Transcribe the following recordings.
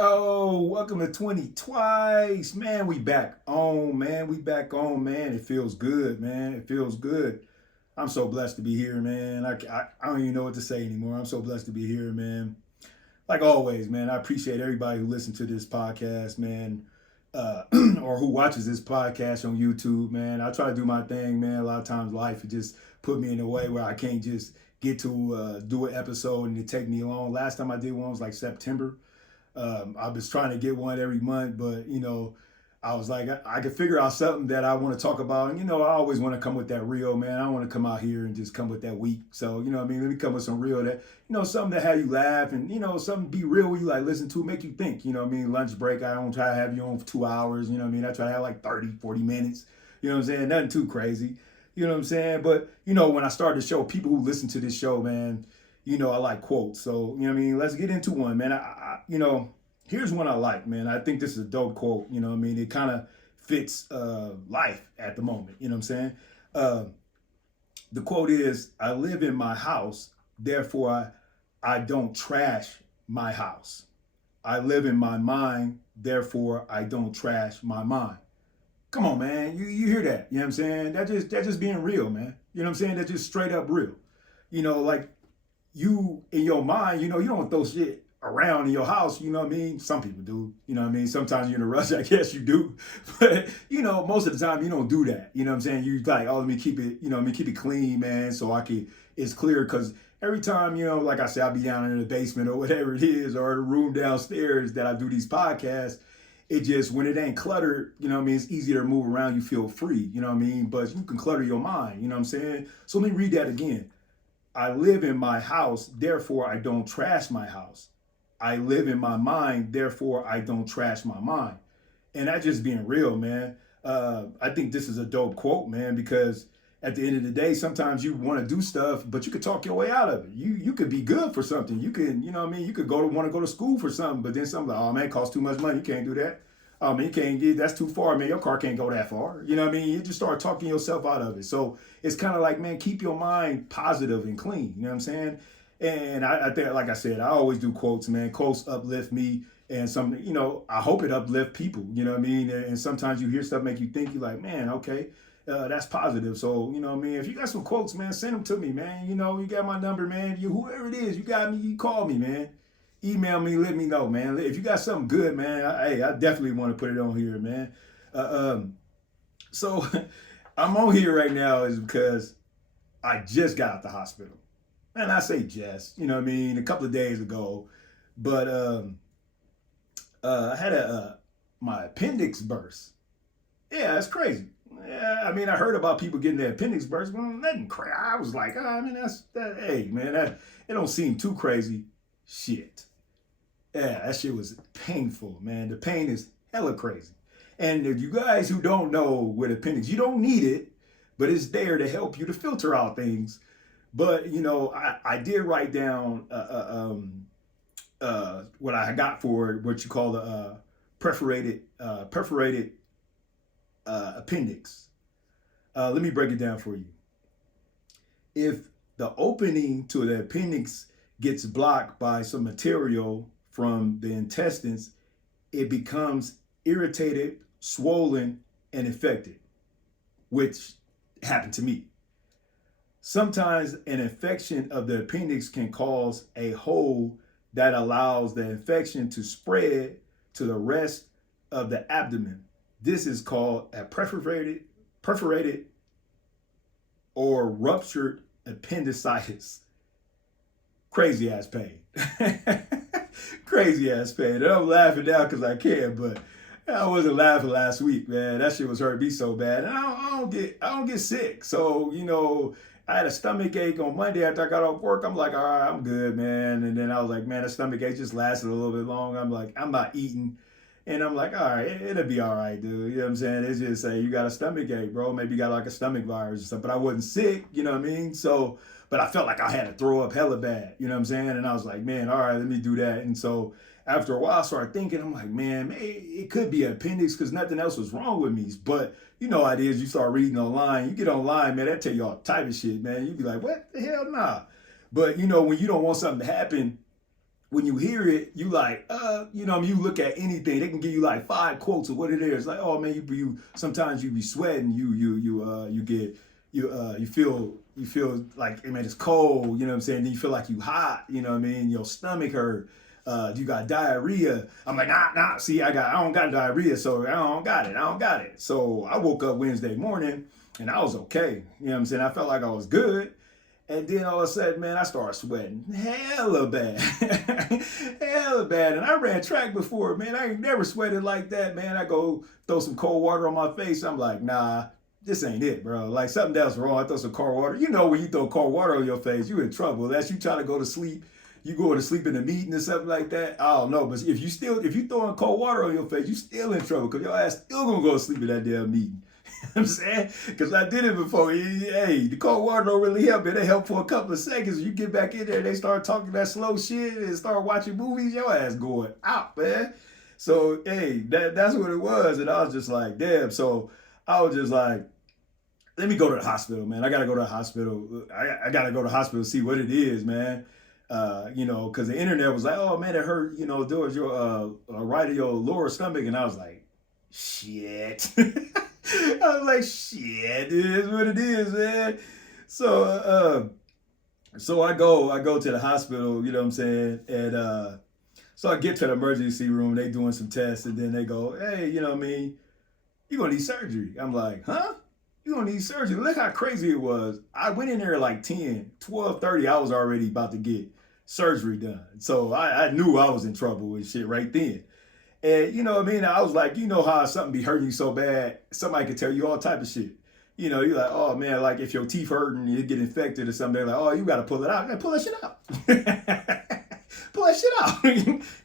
Oh, welcome to 20Twice. Man, we back on, man. We back on, man. It feels good, man. It feels good. I'm so blessed to be here, man. I don't even know what to say anymore. I'm so blessed to be here, man. Like always, man, I appreciate everybody who listens to this podcast, man, or who watches this podcast on YouTube, man. I try to do my thing, man. A lot of times life it just put me in a way where I can't just get to do an episode and it take me long. Last time I did one was like September. I was trying to get one every month, but I was like, I could figure out something that I want to talk about. And I always want to come with that real, man. I don't want to come out here and just come with that weak. So, what I mean? Let me come with some real that, something that have you laugh and, something be real you like listen to, make you think, what I mean? Lunch break, I don't try to have you on for 2 hours, what I mean? I try to have like 30, 40 minutes, what I'm saying? Nothing too crazy, what I'm saying? But, when I started the show, people who listen to this show, man, I like quotes. So, what I mean? Let's get into one, man. Here's one I like, man. I think this is a dope quote. What I mean? It kind of fits life at the moment. You know what I'm saying? Uh, the quote is, I live in my house, therefore I don't trash my house. I live in my mind, therefore I don't trash my mind. Come on, man. You hear that? You know what I'm saying? That just being real, man. You know what I'm saying? That's just straight up real. Like you in your mind, you don't throw shit around in your house, you know what I mean? Some people do, you know what I mean? Sometimes you're in a rush, I guess you do. But, most of the time you don't do that. You know what I'm saying? You like, oh, let me keep it, keep it clean, man, so it's clear. Because every time, like I said, I'll be down in the basement or whatever it is, or the room downstairs that I do these podcasts. It just, when it ain't cluttered, you know what I mean? It's easier to move around. You feel free, you know what I mean? But you can clutter your mind, you know what I'm saying? So let me read that again. I live in my house, therefore I don't trash my house. I live in my mind, therefore I don't trash my mind. And that just being real, man. I think this is a dope quote, man, because at the end of the day, sometimes you want to do stuff, but you could talk your way out of it. You could be good for something. You can, you know what I mean? You could want to go to school for something, but then something like, oh man, it costs too much money. You can't do that. Oh man, you can't get, that's too far, man. Your car can't go that far. You know what I mean? You just start talking yourself out of it. So it's kind of like, man, keep your mind positive and clean. You know what I'm saying? And I think, like I said, I always do quotes, man. Quotes uplift me, and some, I hope it uplift people. You know what I mean? And sometimes you hear stuff make you think, you're like, man, okay, that's positive. So, you know what I mean? If you got some quotes, man, send them to me, man. You got my number, man. Whoever it is, you got me. You call me, man. Email me, let me know, man. If you got something good, man, I definitely want to put it on here, man. So I'm on here right now is because I just got out the hospital. And I say just, you know what I mean, a couple of days ago. But I had my appendix burst. Yeah, that's crazy. Yeah, I mean, I heard about people getting their appendix burst, but nothing crazy. I was like, oh, I mean, hey, man, it don't seem too crazy. Shit. Yeah, that shit was painful, man. The pain is hella crazy. And if you guys who don't know what appendix, you don't need it, but it's there to help you to filter out things. But I did write down what I got for what you call the perforated appendix. Let me break it down for you. If the opening to the appendix gets blocked by some material from the intestines, it becomes irritated, swollen, and infected, which happened to me. Sometimes an infection of the appendix can cause a hole that allows the infection to spread to the rest of the abdomen. This is called a perforated or ruptured appendicitis. Crazy ass pain. Crazy ass pain. And I'm laughing now because I can, but I wasn't laughing last week, man. That shit was hurting me so bad. And I don't get sick. So, I had a stomach ache on Monday after I got off work. I'm like, all right, I'm good, man. And then I was like, man, the stomach ache just lasted a little bit long. I'm like, I'm not eating. And I'm like, all right, it'll be all right, dude. You know what I'm saying? It's just say you got a stomach ache, bro. Maybe you got like a stomach virus or something. But I wasn't sick, you know what I mean? So, but I felt like I had to throw up hella bad, you know what I'm saying? And I was like, man, all right, let me do that. And so after a while, I started thinking, I'm like, man, it could be an appendix because nothing else was wrong with me. But you know how it is. You start reading online. You get online, man, that tell you all type of shit, man. You be like, what the hell? Nah. But, when you don't want something to happen, when you hear it, you like, you know, I mean, you look at anything, they can give you like 5 quotes of what it is. Like, oh man, you sometimes you be sweating, you get you feel like, man, it's cold, you know what I'm saying? Then you feel like you hot, you know what I mean? Your stomach hurt. You got diarrhea. I'm like, nah. See, I don't got diarrhea, so I don't got it. So I woke up Wednesday morning and I was okay. You know what I'm saying? I felt like I was good. And then all of a sudden, man, I started sweating hella bad. Hella bad. And I ran track before, man. I ain't never sweated like that, man. I go throw some cold water on my face. I'm like, nah, this ain't it, bro. Like something else wrong. I throw some cold water. You know, when you throw cold water on your face, you in trouble. Unless you try to go to sleep, you go to sleep in a meeting or something like that. I don't know. But if you throwing cold water on your face, you still in trouble because your ass still gonna go to sleep in that damn meeting. I'm saying, because I did it before. Hey, the cold water don't really help. It help for a couple of seconds. You get back in there, they start talking that slow shit and start watching movies. Your ass going out, man. So hey, that's what it was, and I was just like, damn. So I was just like, let me go to the hospital, man. I gotta go to the hospital. I gotta go to the hospital to see what it is, man. You know, because the internet was like, oh man, it hurt. You know, there was your right of your lower stomach, and I was like, shit. I was like, shit, it is what it is, man. So I go to the hospital, you know what I'm saying? And so I get to the emergency room, they doing some tests, and then they go, hey, you know what I mean? You're gonna need surgery. I'm like, huh? You gonna need surgery? Look how crazy it was. I went in there at like 12:30, I was already about to get surgery done. So I knew I was in trouble with shit right then. And you know what I mean? I was like, you know how something be hurting you so bad, somebody could tell you all type of shit. You know, you're like, oh man, like if your teeth hurting, you get infected or something, they're like, oh, you gotta pull it out. Man, pull that shit out. Pull that shit out.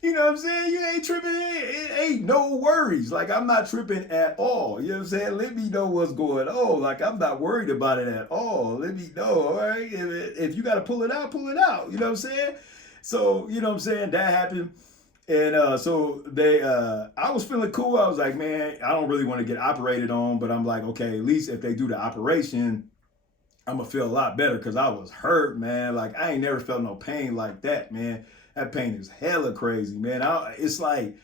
You know what I'm saying? You ain't tripping. It ain't no worries. Like I'm not tripping at all. You know what I'm saying? Let me know what's going on. Like I'm not worried about it at all. Let me know, all right? If you gotta pull it out, pull it out. You know what I'm saying? So, you know what I'm saying? That happened. And so I was feeling cool. I was like, man, I don't really want to get operated on, but I'm like, okay, at least if they do the operation, I'm gonna feel a lot better because I was hurt, man. Like I ain't never felt no pain like that, man. That pain is hella crazy, man. It's like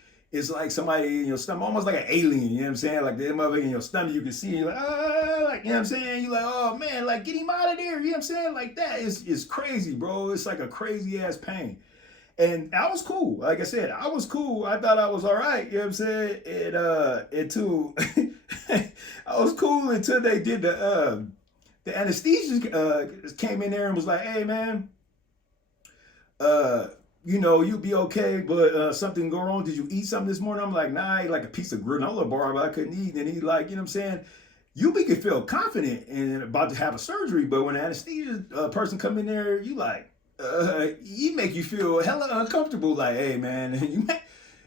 somebody in your stomach, almost like an alien. You know what I'm saying? Like the motherfucker in your stomach, you can see. You're like, like you know what I'm saying? You're like, oh man, like get him out of there. You know what I'm saying? Like that is crazy, bro. It's like a crazy ass pain. And I was cool. Like I said, I was cool. I thought I was all right. You know what I'm saying? Until I was cool until they did the anesthesia came in there and was like, hey man, you know, you'll be okay, but something go wrong. Did you eat something this morning? I'm like, nah, I ate like a piece of granola bar, but I couldn't eat. And he like, you know what I'm saying? You can feel confident and about to have a surgery, but when the anesthesia person come in there, you like, he make you feel hella uncomfortable. Like, hey man,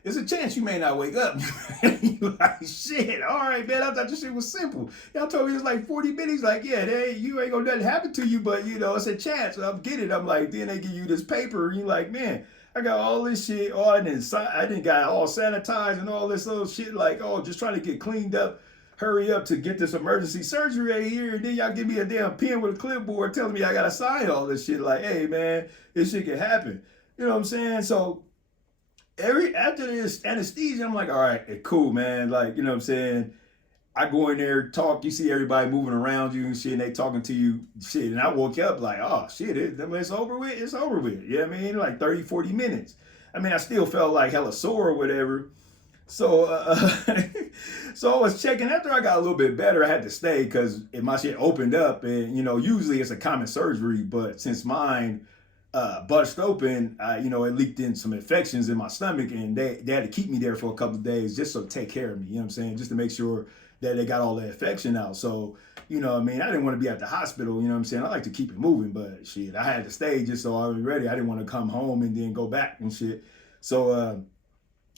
there's a chance you may not wake up. You like, shit, all right, man. I thought this shit was simple. Y'all told me it was like 40 minutes. Like, yeah, you ain't gonna nothing happen to you, but you know, it's a chance. I'm getting it. I'm like, then they give you this paper, and you like, man, I got all this shit. Oh, I didn't got all sanitized and all this little shit. Like, oh, just trying to get cleaned up. Hurry up to get this emergency surgery right here. And then y'all give me a damn pen with a clipboard telling me I gotta sign all this shit. Like, hey man, this shit can happen. You know what I'm saying? So after this anesthesia, I'm like, all right, cool, man. Like, you know what I'm saying? I go in there, talk, you see everybody moving around you and shit, and they talking to you, shit. And I woke up like, oh, shit, it's over with. It's over with. You know what I mean? Like 30, 40 minutes. I mean, I still felt like hella sore or whatever. So, so I was checking. After I got a little bit better, I had to stay because if my shit opened up, and you know, usually it's a common surgery, but since mine bust open, you know, it leaked in some infections in my stomach, and they had to keep me there for a couple of days just to take care of me. You know what I'm saying? Just to make sure that they got all the infection out. So, you know what I mean? I didn't want to be at the hospital. You know what I'm saying? I like to keep it moving, but shit, I had to stay just so I was ready. I didn't want to come home and then go back and shit. So,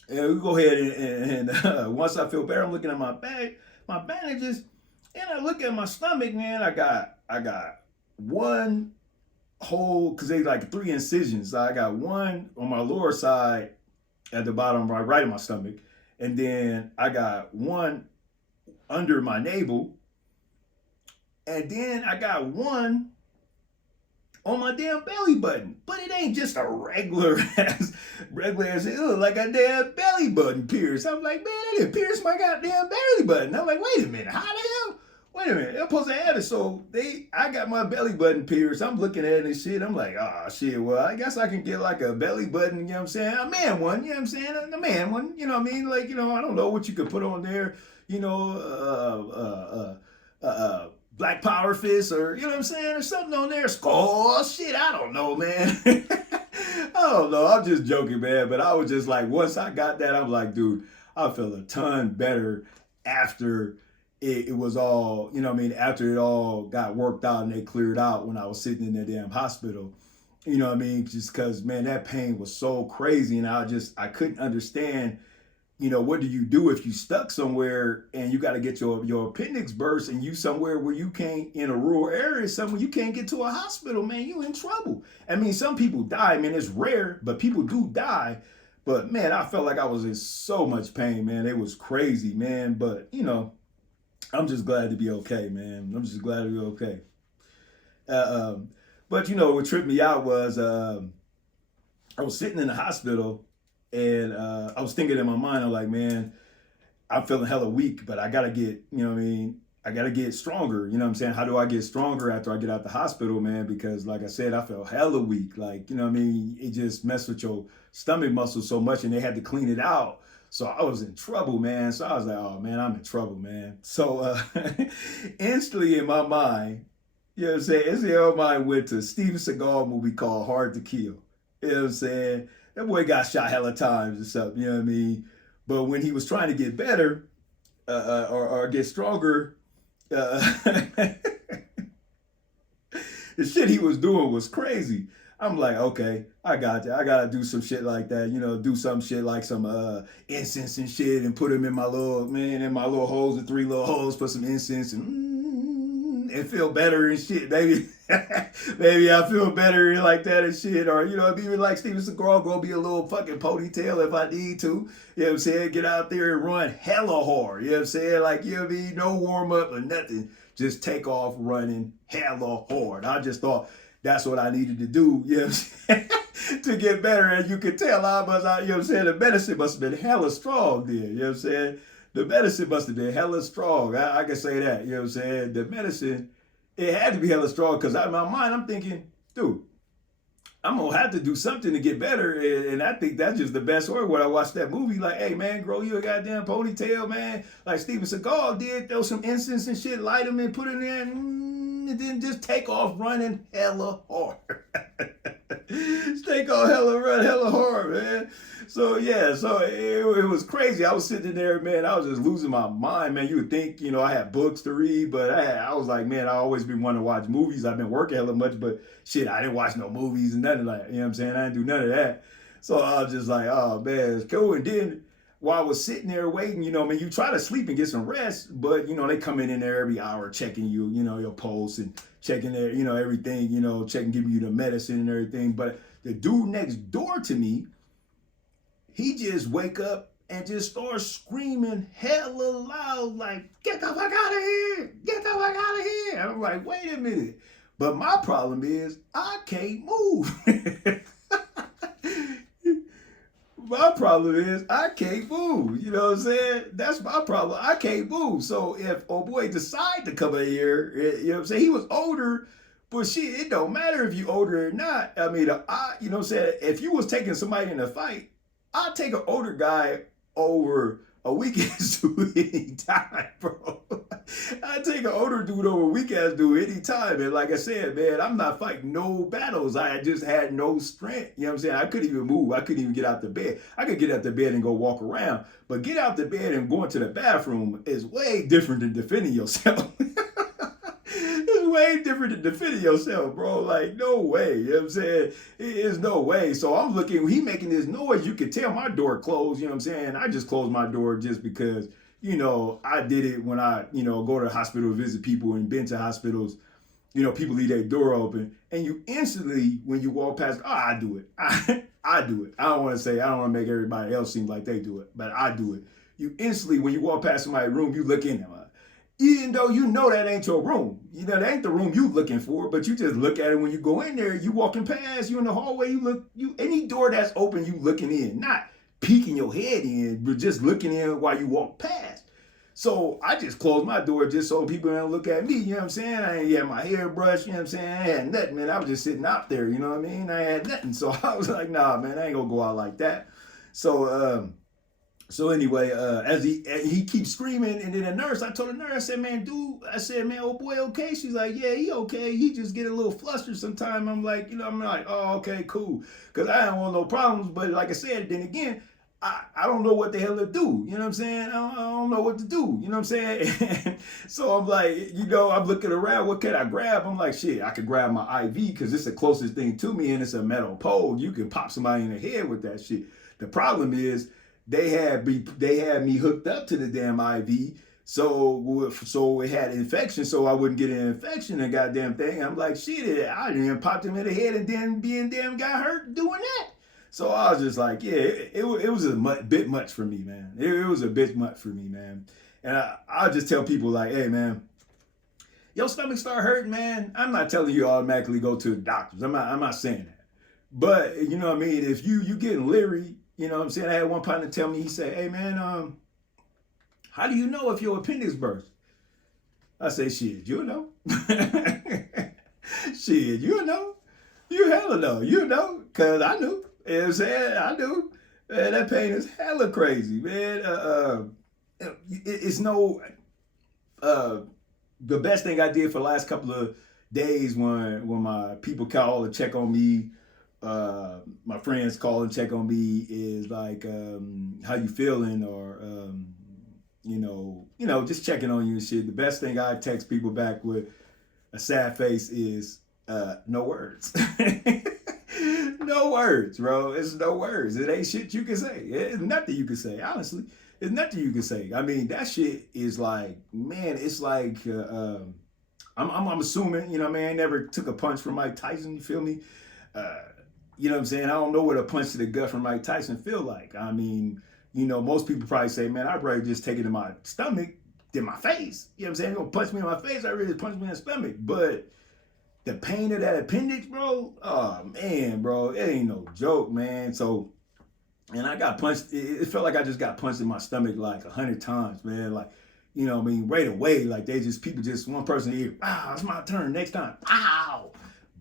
yeah, we go ahead and once I feel better, I'm looking at my bandages, and I look at my stomach, man. I got one hole because they like 3 incisions. So I got one on my lower side at the bottom right of my stomach, and then I got one under my navel, and then I got one on my damn belly button. But it ain't just a regular ass, it look like a damn belly button pierce. I'm like, man, they didn't pierce my goddamn belly button. I'm like, wait a minute, how the hell? Wait a minute, they're supposed to have it. So I got my belly button pierced. I'm looking at it and shit. I'm like, oh shit, well, I guess I can get like a belly button, you know what I'm saying? A man one, you know what I'm saying? A man one, you know what I mean? Like, I don't know what you could put on there, Black Power Fist or, you know what I'm saying? Or something on there. Skull, shit, I don't know, man. I don't know. I'm just joking, man. But I was just like, once I got that, I'm like, dude, I felt a ton better after it was all, you know what I mean, after it all got worked out and they cleared out when I was sitting in that damn hospital. You know what I mean? Just because, man, that pain was so crazy and I couldn't understand, what do you do if you stuck somewhere and you got to get your appendix burst and you somewhere where you can't, in a rural area, somewhere you can't get to a hospital, man, you in trouble. I mean, some people die, man, it's rare, but people do die. But man, I felt like I was in so much pain, man. It was crazy, man. But, I'm just glad to be okay, man. I'm just glad to be okay. But what tripped me out was I was sitting in the hospital and I was thinking in my mind, I'm like, man, I'm feeling hella weak, but I gotta get, I gotta get stronger. You know what I'm saying? How do I get stronger after I get out the hospital, man? Because like I said, I felt hella weak. Like, it just messed with your stomach muscles so much and they had to clean it out. So I was in trouble, man. So I was like, oh man, I'm in trouble, man. So instantly in my mind, you know what I'm saying? Instantly in my mind went to Steven Seagal movie called Hard to Kill. You know what I'm saying? That boy got shot hella times or something, you know what I mean? But when he was trying to get better or get stronger, the shit he was doing was crazy. I'm like, okay, I got that. I gotta do some shit like that, do some shit like some incense and shit and put them in my little holes, the 3 little holes, put some incense and feel better and shit. Maybe maybe I feel better like that and shit. Or, even like Steven Seagal, go be a little fucking ponytail if I need to. You know what I'm saying? Get out there and run hella hard. You know what I'm saying? Like, no warm up or nothing. Just take off running hella hard. I just thought that's what I needed to do, you know what I'm saying, to get better. And you could tell the medicine must have been hella strong then, you know what I'm saying? The medicine must have been hella strong. I can say that, you know what I'm saying? The medicine, it had to be hella strong because in my mind, I'm thinking, dude, I'm going to have to do something to get better. And I think that's just the best way when I watched that movie. Like, hey, man, grow you a goddamn ponytail, man. Like Steven Seagal did, throw some incense and shit, light them and put it in. And then just take off running hella hard. Take off run hella hard, man. So yeah, it was crazy. I was sitting there, man. I was just losing my mind, man. You would think, I had books to read, but I was like, man, I always been wanting to watch movies. I've been working hella much, but shit, I didn't watch no movies and nothing like that. You know what I'm saying? I didn't do none of that. So I was just like, oh man, it's cool. And then while I was sitting there waiting, you try to sleep and get some rest, but, they come in there every hour checking you, your pulse and checking their, everything, checking, giving you the medicine and everything. But the dude next door to me, he just wake up and just start screaming hella loud, like, get the fuck out of here, get the fuck out of here. And I'm like, wait a minute. But my problem is I can't move. My problem is I can't move. You know what I'm saying? That's my problem. I can't move. So if old boy decide to come in here, you know what I'm saying? He was older, but shit, it don't matter if you older or not. I mean, you know what I'm saying? If you was taking somebody in a fight, I'd take an older guy over a weak-ass dude any time, bro. I'd take an older dude over a weak-ass dude any time. And like I said, man, I'm not fighting no battles. I just had no strength. You know what I'm saying? I couldn't even move. I couldn't even get out the bed. I could get out the bed and go walk around. But get out the bed and going to the bathroom is way different than defending yourself. It's way different than defending yourself, bro. Like, no way. You know what I'm saying? It's no way. So I'm looking, he making this noise. You could tell my door closed. You know what I'm saying? I just closed my door just because, I did it when I, go to the hospital to visit people and been to hospitals. People leave their door open. And you instantly, when you walk past, I do it. I do it. I don't want to make everybody else seem like they do it, but I do it. You instantly, when you walk past somebody's room, you look in them. Even though you know that ain't your room. You know, that ain't the room you looking for, but you just look at it when you go in there. You walking past, you in the hallway, you look, you any door that's open, you looking in. Not peeking your head in, but just looking in while you walk past. So I just closed my door just so people don't look at me, you know what I'm saying? I ain't had my hair brushed, you know what I'm saying? I had nothing, man. I was just sitting out there, you know what I mean? I had nothing. So I was like, nah, man, I ain't gonna go out like that. So anyway, as he keeps screaming, and then the nurse, I told the nurse, I said, man, dude, I said, man, old boy, okay? She's like, yeah, he okay. He just get a little flustered sometime. I'm like, I'm like, oh, okay, cool, because I don't want no problems. But like I said, then again, I don't know what the hell to do. You know what I'm saying? I don't know what to do. You know what I'm saying? So I'm like, I'm looking around. What can I grab? I'm like, shit, I could grab my IV because it's the closest thing to me, and it's a metal pole. You can pop somebody in the head with that shit. The problem is they had me hooked up to the damn IV, so it had infection, so I wouldn't get an infection. The goddamn thing. I'm like, shit, I didn't even pop them in the head, and then being damn got hurt doing that. So I was just like, yeah, it was a bit much for me, man. It was a bit much for me, man. And I'll just tell people like, hey, man, your stomach start hurting, man. I'm not telling you automatically go to the doctors. I'm not saying that. But you know what I mean? If you getting leery, you know what I'm saying? I had one partner tell me, he said, hey, man, how do you know if your appendix burst? I say, shit, you know. Shit, you know. You hella know, because I knew. You know what I'm saying? I do. Man, that pain is hella crazy, man. It's no, the best thing I did for the last couple of days when my people call and check on me, my friends call and check on me is like, how you feeling? Or, just checking on you and shit. The best thing I text people back with a sad face is, no words. No words, bro. It's no words. It ain't shit you can say. It's nothing you can say. Honestly, it's nothing you can say. I mean, that shit is like, man, it's like, I'm assuming, you know what I mean? I never took a punch from Mike Tyson, you feel me? You know what I'm saying? I don't know what a punch to the gut from Mike Tyson feel like. I mean, most people probably say, man, I'd rather just take it in my stomach than my face. You know what I'm saying? You're gonna punch me in my face, I'd rather just punch me in the stomach. But the pain of that appendix, bro, oh man, bro, it ain't no joke, man. So, and I got punched, it felt like I just got punched in my stomach like 100 times, man. Like, right away, like people just, one person here, wow, it's my turn, next time, bow,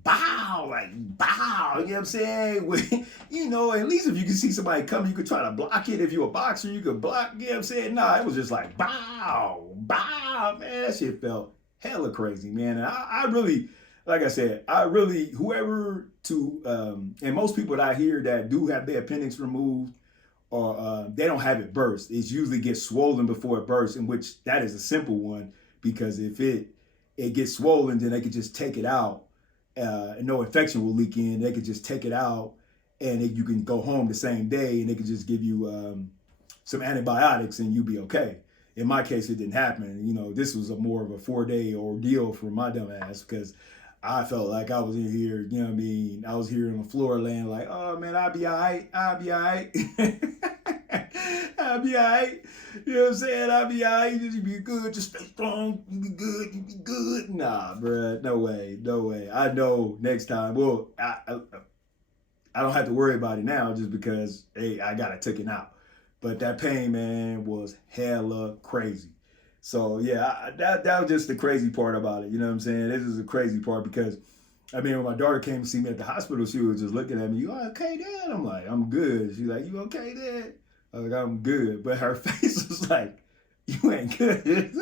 bow, like, bow, you know what I'm saying? At least if you can see somebody coming, you could try to block it. If you're a boxer, you could block, you know what I'm saying? Nah, it was just like, bow, bow, man, that shit felt hella crazy, man. And I really, like I said, whoever and most people that I hear that do have their appendix removed, or they don't have it burst, it usually gets swollen before it bursts, in which that is a simple one, because if it gets swollen, then they could just take it out, and no infection will leak in. They could just take it out, and you can go home the same day, and they could just give you some antibiotics, and you'll be okay. In my case, it didn't happen. This was more of a 4-day ordeal for my dumb ass, because I felt like I was in here, you know what I mean? I was here on the floor laying like, oh man, I'll be all right. I'll be all right. I'll be all right. You know what I'm saying? I'll be all right. You be good. Just stay strong. You be good. You be good. Nah, bruh. No way. No way. I know next time. Well, I don't have to worry about it now just because, hey, I got it taken out. But that pain, man, was hella crazy. So yeah, that was just the crazy part about it. You know what I'm saying? This is the crazy part because, I mean, when my daughter came to see me at the hospital, she was just looking at me. You okay, Dad? I'm like, I'm good. She's like, you okay, Dad? I was like, I'm good. But her face was like, you ain't good.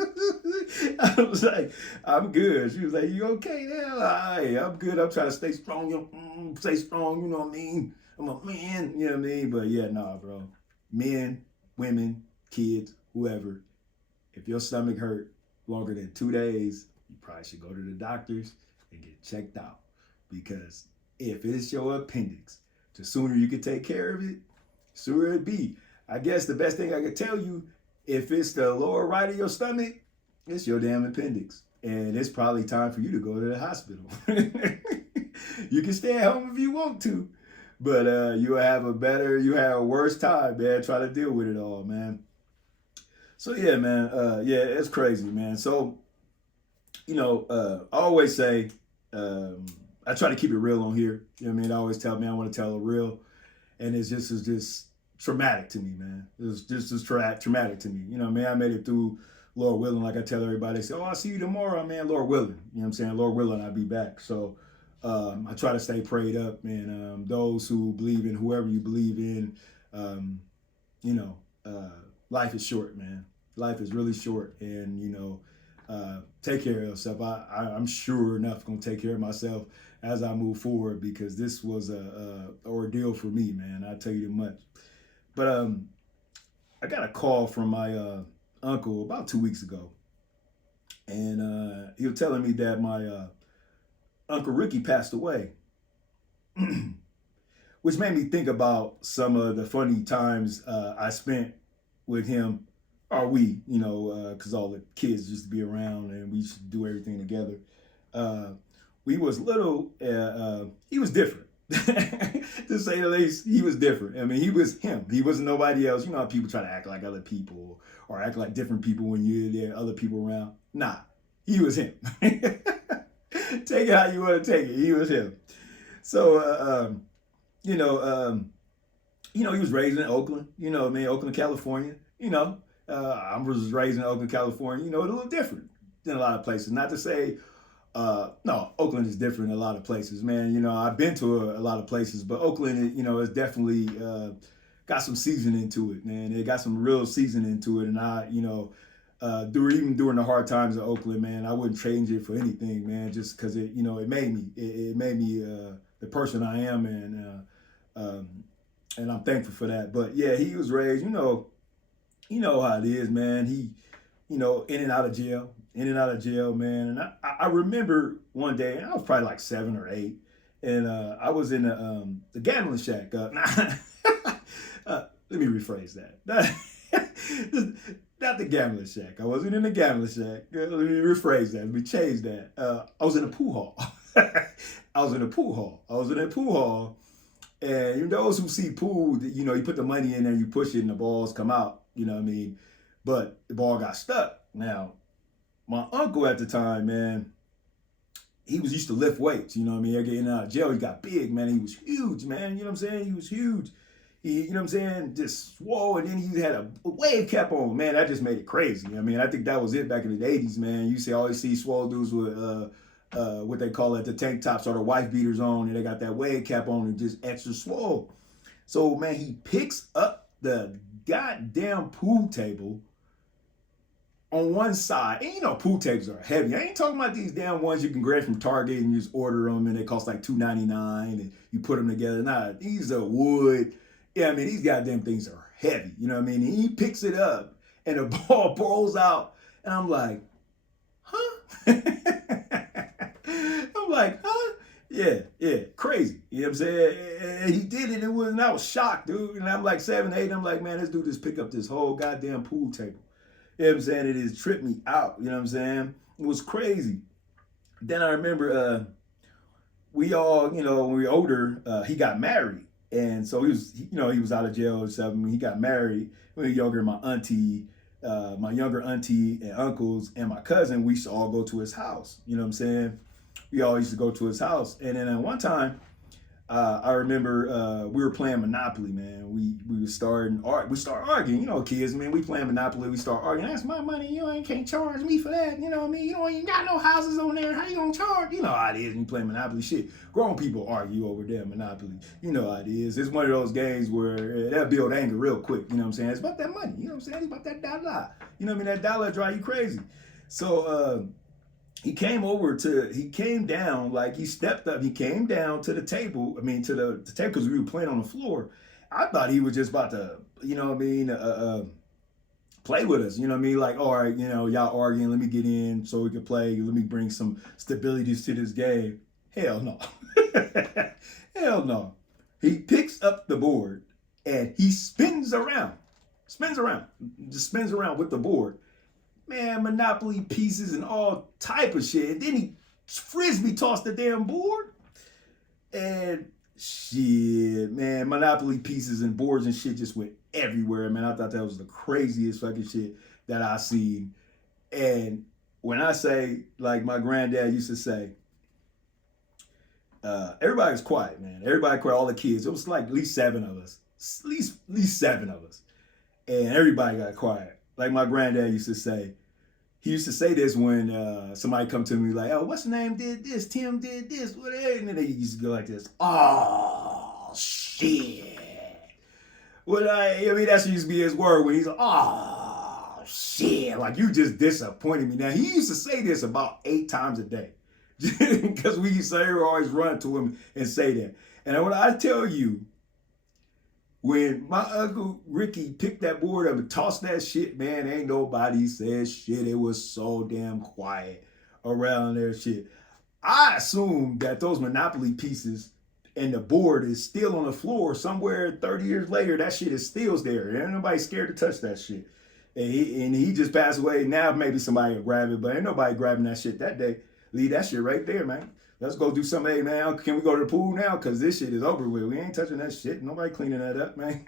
I was like, I'm good. She was like, you okay, Dad? Like, I'm good. I'm trying to stay strong. Stay strong. You know what I mean? I'm a man. You know what I mean? But yeah, nah, bro. Men, women, kids, whoever. If your stomach hurt longer than 2 days, you probably should go to the doctors and get checked out. Because if it's your appendix, the sooner you can take care of it, the sooner it be. I guess the best thing I could tell you, if it's the lower right of your stomach, it's your damn appendix. And it's probably time for you to go to the hospital. You can stay at home if you want to. But you have a worse time, man. Try to deal with it all, man. So yeah, man. Yeah, it's crazy, man. So I always say, um, I try to keep it real on here. You know what I mean? I always tell me I want to tell a real, and it's just traumatic to me, man. It's just as traumatic to me. You know what I mean? I made it through, Lord willing, like I tell everybody. They say, "Oh, I'll see you tomorrow, man." Lord willing, you know what I'm saying? Lord willing, I'll be back. So I try to stay prayed up, man. Those who believe in whoever you believe in, um, you know, life is short, man. Life is really short, and take care of yourself. I'm sure enough gonna take care of myself as I move forward because this was a ordeal for me, man. I tell you much. But I got a call from my uncle about 2 weeks ago, and he was telling me that my uncle Ricky passed away, which made me think about some of the funny times I spent with him, or we, because all the kids used to be around and we used to do everything together. Uh, we was little. He was different, to say the least. He was different. I mean, he was him. He wasn't nobody else. You know how people try to act like other people or act like different people when there are other people around. Nah, he was him. Take it how you want to take it. He was him. So, you know, um, he was raised in Oakland. Oakland, California. I was raised in Oakland, California. It's a little different than a lot of places. Not to say, no, Oakland is different in a lot of places, man. I've been to a lot of places, but Oakland, is definitely got some seasoning to it, man. It got some real seasoning to it, and even during the hard times of Oakland, man, I wouldn't change it for anything, man. Just because it made me, it made me the person I am, and I'm thankful for that. But yeah, he was raised, you know how it is, man. He, in and out of jail, man. And I remember one day, I was probably like 7 or 8, and I was in the gambling shack. Let me rephrase that. Not the gambling shack. I wasn't in the gambling shack. Let me rephrase that. Let me change that. I was in a pool hall. I was in a pool hall. And those who see pool, you put the money in there, you push it, and the balls come out. You know what I mean? But the ball got stuck. Now, my uncle at the time, man, he was used to lift weights. You know what I mean? Getting out of jail, he got big, man. He was huge, man. You know what I'm saying? He was huge. He, just swole, and then he had a wave cap on. Man, that just made it crazy. I mean, I think that was it back in the 80s, man. You always see swole dudes with what they call it, the tank tops or the wife beaters on, and they got that wave cap on and just extra swole. So, man, he picks up the goddamn pool table on one side. And pool tables are heavy. I ain't talking about these damn ones you can grab from Target and you just order them and they cost like $2.99 and you put them together. Nah, these are wood. Yeah, I mean, these goddamn things are heavy. You know what I mean? And he picks it up and the ball rolls out. And I'm like, huh? I'm like, huh? Yeah, crazy. You know what I'm saying? And he did it, and I was shocked, dude. And I'm like 7, 8, I'm like, man, this dude just pick up this whole goddamn pool table. You know what I'm saying? It just tripped me out. You know what I'm saying? It was crazy. Then I remember we all, when we were older, he got married. And so he was out of jail or something. He got married. When we were younger, my younger auntie and uncles and my cousin, we used to all go to his house. You know what I'm saying? We all used to go to his house. And then at one time, I remember we were playing Monopoly, man. We started arguing, kids, man. We playing Monopoly, we start arguing. That's my money, you ain't can't charge me for that. You know what I mean? You don't even got no houses on there. How you gonna charge? You know how it is when you play Monopoly. Shit, grown people argue over their Monopoly. You know how it is. It's one of those games where they'll build anger real quick. You know what I'm saying? It's about that money. You know what I'm saying? It's about that dollar. You know what I mean? That dollar drive you crazy. So he came down, like he stepped up, he came down to the table, to the table because we were playing on the floor. I thought he was just about to, play with us, like, all right, y'all arguing, let me get in so we can play, let me bring some stability to this game. Hell no. Hell no. He picks up the board and he spins around with the board. Man, Monopoly pieces and all type of shit. And then he frisbee tossed the damn board. And shit, man, Monopoly pieces and boards and shit just went everywhere, man. I thought that was the craziest fucking shit that I seen. And when I say, like my granddad used to say, everybody was quiet, man. Everybody quiet, all the kids. It was like at least 7 of us. At least 7 of us. And everybody got quiet. Like my granddad used to say. He used to say this when somebody come to me like, oh, what's the name did this? Tim did this. Whatever. And then they used to go like this. Oh, shit. Well, I mean, that used to be his word when he's like, oh, shit. Like, you just disappointed me. Now, he used to say this about 8 times a day. Because we used to always run to him and say that. And when I tell you, when my Uncle Ricky picked that board up and tossed that shit, man, ain't nobody said shit. It was so damn quiet around there shit. I assume that those Monopoly pieces and the board is still on the floor somewhere 30 years later. That shit is still there. Ain't nobody scared to touch that shit. And he just passed away. Now maybe somebody will grab it, but ain't nobody grabbing that shit that day. Leave that shit right there, man. Let's go do something. Hey, man, can we go to the pool now? Because this shit is over with. We ain't touching that shit. Nobody cleaning that up, man.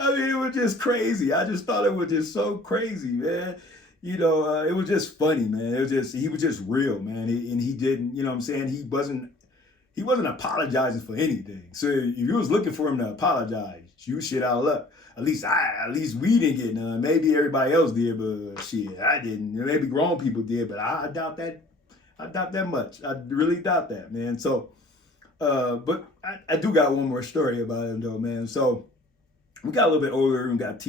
I mean, it was just crazy. I just thought it was just so crazy, man. You know, it was just funny, man. It was just, he was just real, man. And he didn't, you know what I'm saying? He wasn't apologizing for anything. So if you was looking for him to apologize, you shit out of luck. At least we didn't get none. Maybe everybody else did, but shit, I didn't. Maybe grown people did, but I doubt that. I doubt that much. I really doubt that, man. So, but I do got one more story about him though, man. So we got a little bit older and got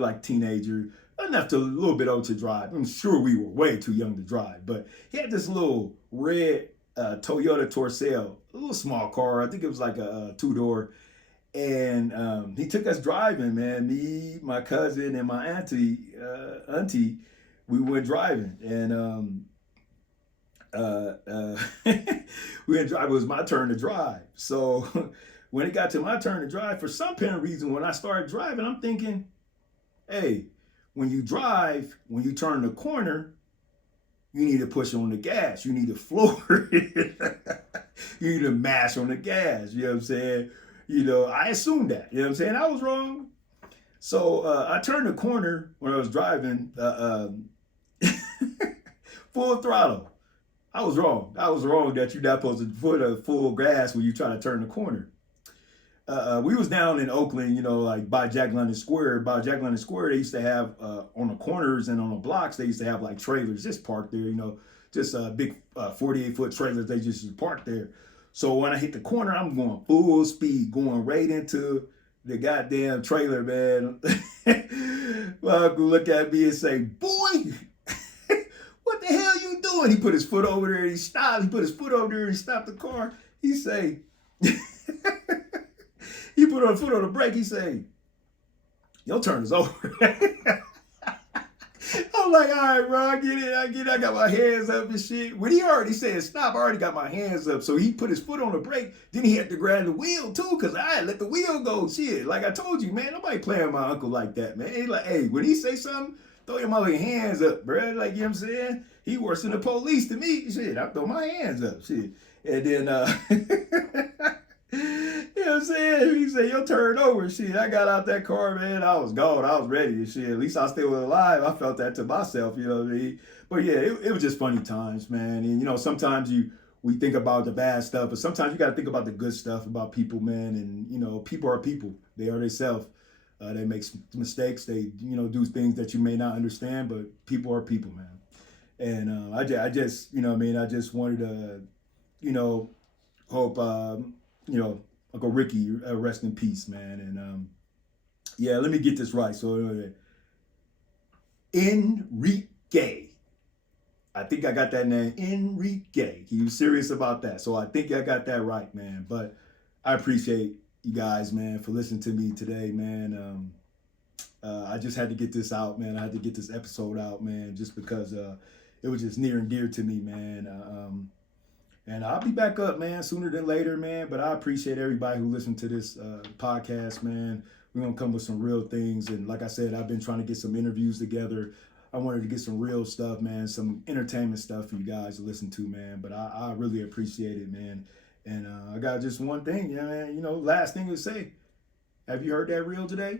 like teenager, enough to a little bit old to drive. I'm sure we were way too young to drive, but he had this little red Toyota Tercel, a little small car. I think it was like a 2-door. And he took us driving, man. Me, my cousin, and my auntie, we went driving. And we had drive. It was my turn to drive. So when it got to my turn to drive, for some apparent reason, when I started driving, I'm thinking, hey, when you drive, when you turn the corner, you need to push on the gas. You need to floor it. You need to mash on the gas. You know what I'm saying? You know, I assumed that. You know what I'm saying? I was wrong. So I turned the corner when I was driving, full throttle. I was wrong. I was wrong that you're not supposed to put a full gas when you try to turn the corner. We was down in Oakland, you know, like by Jack London Square. By Jack London Square, they used to have on the corners and on the blocks, they used to have like trailers just parked there, you know, just big 48-foot trailers. They just parked there. So when I hit the corner, I'm going full speed, going right into the goddamn trailer, man. My uncle look at me and say, boy, what the hell you doing? He put his foot over there and he stopped. He put his foot over there and he stopped the car. He say, he put a foot on the brake. He say, your turn is over. I'm like, all right, bro, I get it. I got my hands up and shit. When he already said stop, I already got my hands up. So he put his foot on the brake. Then he had to grab the wheel too, because I had let the wheel go. Shit, like I told you, man, nobody playing my uncle like that, man. He like, hey, when he say something, throw your motherfucking hands up, bro. Like, you know what I'm saying? He worse than the police to me. Shit, I throw my hands up, shit. And then, you know what I'm saying? He said, your turn over. Shit, I got out that car, man. I was gone. I was ready and shit. At least I still was alive. I felt that to myself, you know what I mean? But yeah, it was just funny times, man. And, you know, sometimes we think about the bad stuff, but sometimes you got to think about the good stuff about people, man. And, you know, people are people. They are themselves. They make mistakes. They, you know, do things that you may not understand, but people are people, man. And I just, you know what I mean? I just wanted to, you know, hope, you know, Uncle Ricky, rest in peace, man. And yeah, let me get this right. So Enrique. I think I got that name, Enrique. He was serious about that. So I think I got that right, man. But I appreciate you guys, man, for listening to me today, man. I just had to get this out, man. I had to get this episode out, man, just because it was just near and dear to me, man. And I'll be back up, man, sooner than later, man. But I appreciate everybody who listened to this podcast, man. We're going to come with some real things. And like I said, I've been trying to get some interviews together. I wanted to get some real stuff, man, some entertainment stuff for you guys to listen to, man. But I really appreciate it, man. And I got just one thing, yeah, man. You know, last thing to say, Have you heard that reel today?